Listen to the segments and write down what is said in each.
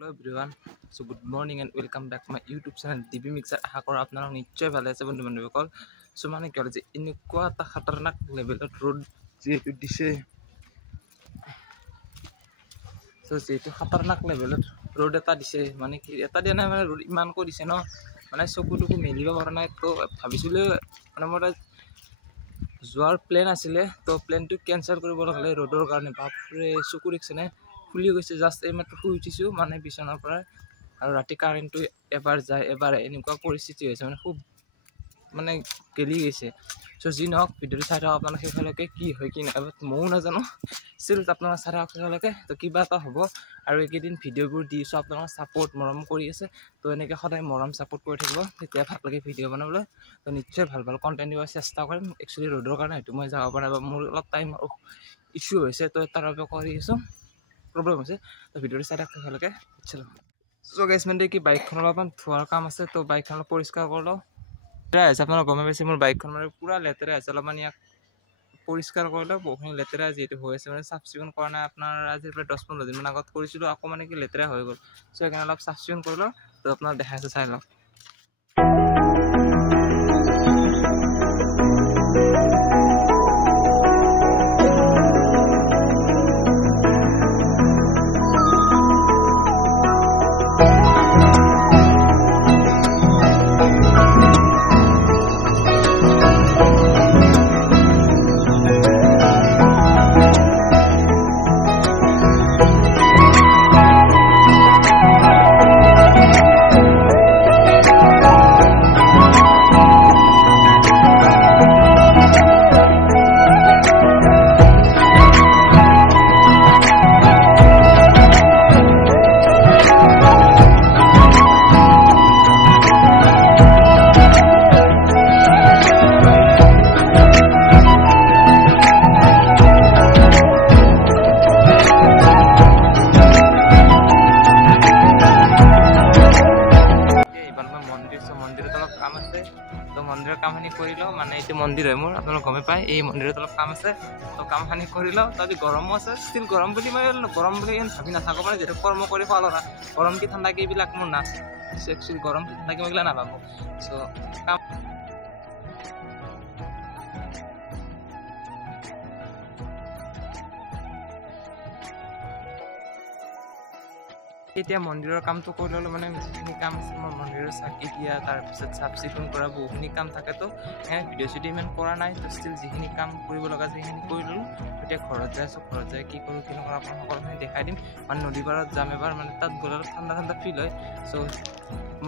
Hello everyone, so good morning and welcome back to my YouTube channel DB Mixer. আশা কৰোঁ আপোনালোক নিশ্চয় ভালে আছে বন্ধু বান্ধৱীসকল। সো মানে কি হ'ল যে এনেকুৱা এটা খতৰনাক লেভেলত ৰ'দ যিহেতু দিছে, সো যিহেতু খতৰনাক লেভেলত ৰ'দ এটা দিছে, মানে কি এটা দিয়া নাই, মানে ৰ'দ ইমানকৈ দিছে ন, মানে চকুটুকু মেলিব পৰা নাই। তো ভাবিছিলোঁ মানে মোৰ যোৱাৰ প্লেন আছিলে, তো প্লেনটো কেঞ্চেল কৰিব হ'লে ৰ'দৰ কাৰণে। বাপৰে চকু দেখিছেনে, ফুলি গৈছে। জাষ্ট এইমাত্ৰ শুই উঠিছোঁ মানে বিচনাৰ পৰা, আৰু ৰাতি কাৰেণ্টটো এবাৰ যায় এবাৰ এনেকুৱা পৰিস্থিতি হৈছে, মানে খুব মানে গেলি গৈছে। চ' যি নহওক, ভিডিঅ'টো চাই থাকক আপোনালোকে শেষলৈকে, কি হয় কি নহয় ময়ো নাজানো, ষ্টিল আপোনালোকে চাই থাকক শেষলৈকে, তো কিবা এটা হ'ব। আৰু এইকেইদিন ভিডিঅ'বোৰ দিছোঁ, আপোনালোকে ছাপোৰ্ট মৰম কৰি আছে, তো এনেকৈ সদায় মৰম ছাপোৰ্ট কৰি থাকিব, তেতিয়া ভাল লাগে ভিডিঅ' বনাবলৈ। তো নিশ্চয় ভাল ভাল কণ্টেণ্ট দিব চেষ্টা কৰিম। একচুৱেলি ৰ'দৰ কাৰণে হয়তো মই যাব পৰা নাই, বা মোৰ অলপ টাইম ইছ্যু হৈছে, তো তাৰ বাবে কৰি আছোঁ, প্ৰব্লেম হৈছে। তো ভিডিঅ'টো চাই থাকক শেষলৈকে। চ' গাইছ, মানে কি বাইকখন অলপমান ধোৱাৰ কাম আছে, তো বাইকখন অলপ পৰিষ্কাৰ কৰি লওঁ। লেতেৰা হৈছে, আপোনালোকে গমে পাইছে মোৰ বাইকখন মানে পূৰা লেতেৰা হৈছে। অলপমান ইয়াক পৰিষ্কাৰ কৰিলেও বহুখিনি লেতেৰা যিহেতু হৈ আছে, মানে চাফ চিকুণ কৰা নাই। আপোনাৰ আজিৰ প্ৰায় 10-15 দিনমান আগত কৰিছিলোঁ, আকৌ মানে কি লেতেৰা হৈ গ'ল। চ' সেইকাৰণে অলপ চাফ চিকুণ কৰি লওঁ, তো আপোনাক দেখাইছোঁ, চাই লওক। মন্দিৰত অলপ কাম আছে, তো মন্দিৰৰ কামখিনি কৰি লওঁ। মানে এইটো মন্দিৰ হয় মোৰ, আপোনালোক গমে পায়। এই মন্দিৰত অলপ কাম আছে, তো কামখিনি কৰি লওঁ। তো আজি গৰমো আছে, ষ্টিল গৰম বুলি মই গৰম বুলি ভাবি নাথাকোঁ, মানে যিহেতু কৰ্ম কৰি খোৱা ল'ৰা। গৰম কি ঠাণ্ডা কি এইবিলাক মোৰ না, একচুৱেলি গৰম কি ঠাণ্ডা কি মই এইবিলাক নাভাবোঁ। চ' কাম এতিয়া মন্দিৰৰ কামটো কৰি ল'লোঁ, মানে যিখিনি কাম আছে মোৰ মন্দিৰৰ চাকি দিয়া, তাৰপিছত চাফ চিকুণ কৰা, বহুখিনি কাম থাকেতো। ভিডিঅ' চিডিঅ' ইমান কৰা নাই, তো ষ্টিল যিখিনি কাম কৰিব লগা আছে সেইখিনি কৰি ল'লোঁ। এতিয়া ঘৰত যাই আছোঁ, ঘৰত যাই কি কৰোঁ কি নকৰোঁ আপোনাক সকলোখিনি দেখাই দিম। মানে নদী পাৰত যাম এবাৰ, মানে তাত গ'লে অলপ ঠাণ্ডা ঠাণ্ডা ফিল হয়। চ'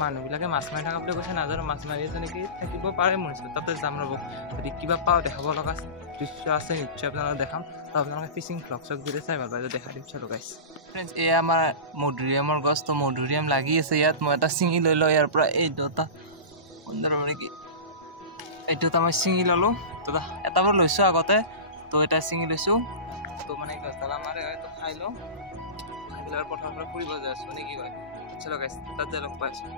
মানুহবিলাকে মাছ মাৰি থকা বুলি কৈছে, নাজানো মাছ মাৰি আছে নেকি, থাকিব পাৰে মোৰ হিচাপত। তাতে যাম ৰ'ব, যদি কিবা পাওঁ দেখাব লগা দৃশ্য আছে নিশ্চয় আপোনালোকে দেখাম। তো আপোনালোকে ফিচিং ভ্লগ চগ যদি চাই ভাল পায় দেখাই দিম। চলো গাইছ, ফ্ৰেণ্ডছ, এয়া আমাৰ মধুৰিআমৰ গছ। তো মধুৰিআম লাগি আছে ইয়াত, মই এটা ছিঙি লৈ লওঁ ইয়াৰ পৰা। এই দুটা সুন্দৰ মানে কি, এইটো এটা মই ছিঙি ল'লোঁ। তো এটা বাৰু লৈছোঁ আগতে, তো এটা ছিঙি লৈছোঁ। তো মানে গছডাল আমাৰে হয়, তো খাই লওঁ। খাই পেলাই পথাৰৰ পৰা ফুৰিব যাই আছোঁ নে কি কয়। চলো গাইছ, তাত যাই লগ পাই আছোঁ।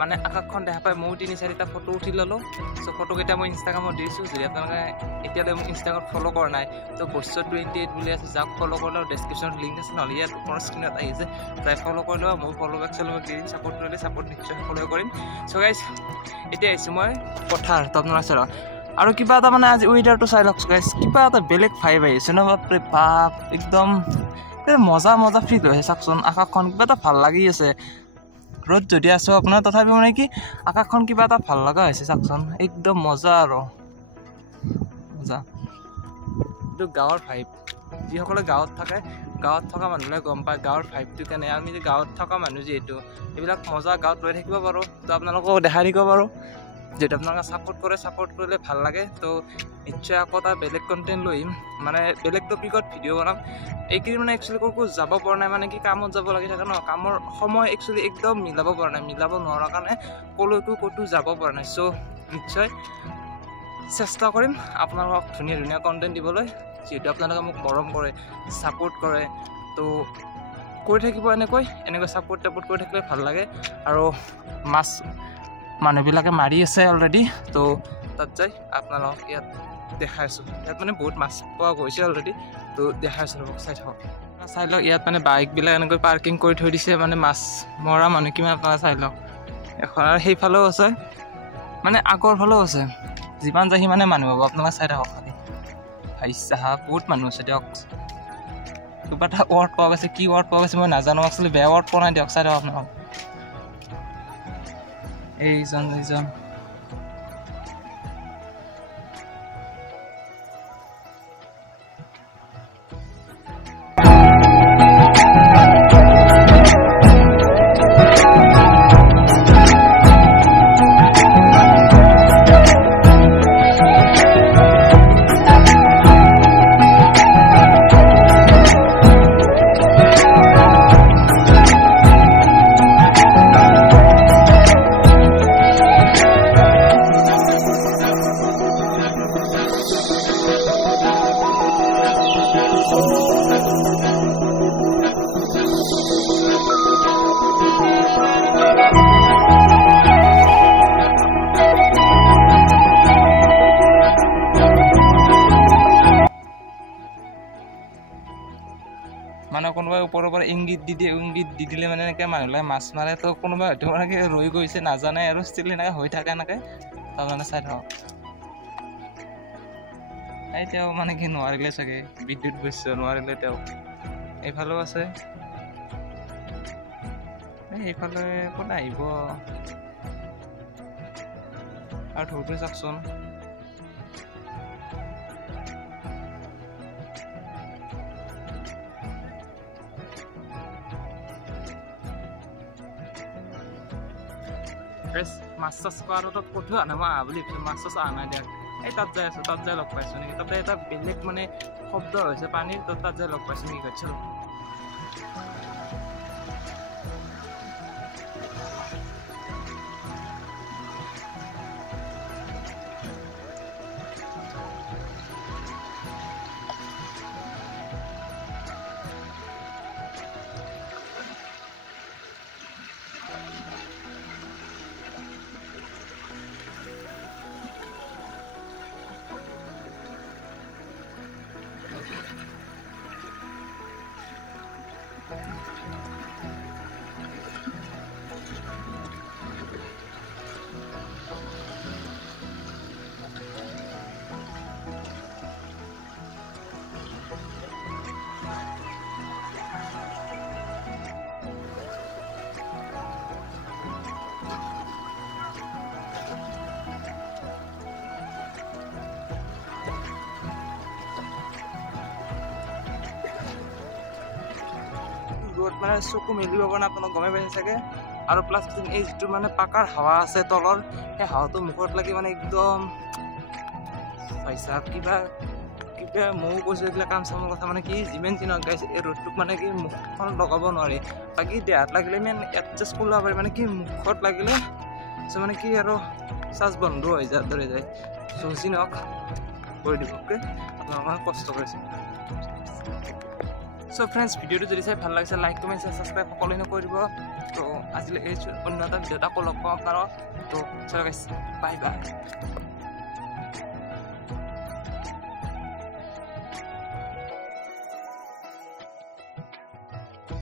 মানে আকাশখন দেখা পাই ময়ো 3-4টা ফটো উঠি ল'লোঁ। চ' ফটোকেইটা মই ইনষ্টাগ্ৰামত দিছোঁ। যদি আপোনালোকে এতিয়ালৈ মোক ইনষ্টাগ্ৰামত ফ'ল' কৰা নাই, তো বৈশ্য 28 বুলি আছে, যাওক ফ'ল' কৰি লওক। ডেছক্ৰিপশ্যনত লিংক আছে, নহ'লে ইয়াত ওপৰৰ স্ক্ৰীণত আহিছে, যাই ফ'ল' কৰি লওক। মই ফ'ল' বেক চল বেক দি দিম, ছাপোৰ্ট কৰিলে ছাপোৰ্ট নিশ্চয় ফ'ল' কৰিম। চ' গাইছ, এতিয়া আহিছোঁ মই পথাৰ, তো আপোনালোকে চাই লওক। আৰু কিবা এটা মানে আজি ৱেডাৰটো চাই লওক গাইছ, কিবা এটা বেলেগ ভাইব আহিছে ন, বাপৰে বাপ, একদম মজা মজা ফিল হৈছে। চাওকচোন আকাশখন কিবা এটা ভাল লাগি আছে। ৰ'দ যদি আছোঁ আপোনাৰ, তথাপিও মানে কি আকাশখন কিবা এটা ভাল লগা হৈছে। চাওকচোন একদম মজা, আৰু মজা। এইটো গাঁৱৰ ভাইব, যিসকলে গাঁৱত থাকে, গাঁৱত থকা মানুহবিলাকে গম পায় গাঁৱৰ ভাইবটো কেনে। আমি যে গাঁৱত থকা মানুহ যিহেতু, এইবিলাক মজা গাঁৱত লৈ থাকিব পাৰোঁ, তো আপোনালোকক দেখাই দিব পাৰোঁ। যেটা আপোনালোকে সাপোৰ্ট কৰিলে ভাল লাগে তো নিশ্চয় আকৌ এটা বেলেগ কন্টেন্ট লৈ মানে বেলেগ টপিকত ভিডিও বনাম এইকেইদিন মানে একচুৱেলি ক'তো যাব পৰা নাই মানে কি কামত যাব লাগি থাকে ন কামৰ সময় একচুৱেলি একদম মিলাব পৰা নাই মিলাব নোৱাৰাৰ কাৰণে ক'তো যাব পৰা নাই সো নিশ্চয় চেষ্টা কৰিম আপোনালোকক ধুনীয়া কন্টেন্ট দিবলৈ যেহেতু আপোনালোকে মোক মৰম কৰে সাপোৰ্ট কৰে তো কৰি থাকিব এনেকৈ সাপোৰ্ট কৰি থাকিলে ভাল লাগে আৰু মাছ মানুহবিলাকে মাৰি আছে অলৰেডি তো তাত যাই আপোনালোকক ইয়াত দেখাই আছোঁ ইয়াত মানে বহুত মাছ পোৱা গৈছে অলৰেডি তো দেখাই আছোঁ ৰ'ব চাই লওক ইয়াত মানে বাইকবিলাক এনেকৈ পাৰ্কিং কৰি থৈ দিছে মানে মাছ মৰা মানুহ কিমান আপোনালোকে চাই লওক এখন আৰু সেইফালেও আছে মানে আগৰ ফালেও আছে যিমান যায় সিমানে মানুহ হ'ব আপোনালোকে চাই থাকক খালি ভাইছা বহুত মানুহ আছে দিয়ক কিবা এটা ৱৰ্ড পোৱা গৈছে কি ৱৰ্ড পোৱা গৈছে মই নাজানো আচলতে বেয়া ৱৰ্ড পোৱা নাই দিয়ক চাই থাকক আপোনালোক এইজন মানে কোনোবাই ওপৰৰ পৰা ইংগিত দি দিলে মানে এনেকৈ মানুহবিলাক মাছ মাৰে তো কোনোবাই হয়তো মানে ৰৈ গৈছে নাজানে আৰু ষ্টিল এনেকৈ হৈ থাকে এনেকৈ তাৰমানে চাই থাকক তেওঁ মানে কি নোৱাৰিলে চাগে বিদ্যুৎ গৈছে নোৱাৰিলে তেওঁ এইফালেও আছে এইফালে ক'ত আহিব আৰু ঢৌটো চাওকচোন মাছ চাছ কৰাৰ ক'তো আনা মই আহা বুলি মাছ চাছ আনা দিয়া এই তাত যাই আছোঁ তাত যাই লগ পাইছোঁ নেকি তাতে এটা বেলেগ মানে শব্দ হৈছে পানীৰ তো তাত যাই লগ পাইছোঁ নেকি কৈছোঁ ৰ'দ মানে চকু মেলিব পৰা নাই আপোনাক গমে পাইছে চাগে আৰু প্লাছ এই যিটো মানে পাকাৰ হাৱা আছে তলৰ সেই হাৱাটো মুখত লাগি মানে একদম চাওক কিবা ময়ো কৈছোঁ এইবিলাক কাম চামৰ কথা মানে কি যিমান দিনক গাইছে এই ৰ'দটোক মানে কি মুখখনত লগাব নোৱাৰি বাকী দেহাত লাগিলে ইমান এডজাষ্ট কৰিব পাৰি মানে কি মুখত লাগিলে মানে কি আৰু চাৰ্জ বন্ধ হৈ যায় দৰে যায় চৌচি নহওক কৰি দিব অ'কে আপোনালোকে কষ্ট কৰিছে সো ফ্ৰেণ্ডছ ভিডিঅ'টো যদি চাই ভাল লাগিছে লাইক কমেণ্ট ছাবস্ক্ৰাইব সকলোৱে কৰি দিব তো আজিলৈ এই অন্য এটা ভিডিঅ'ত আকৌ লগ পাওঁ আপোনালোকক তো চলো গাইছ বাই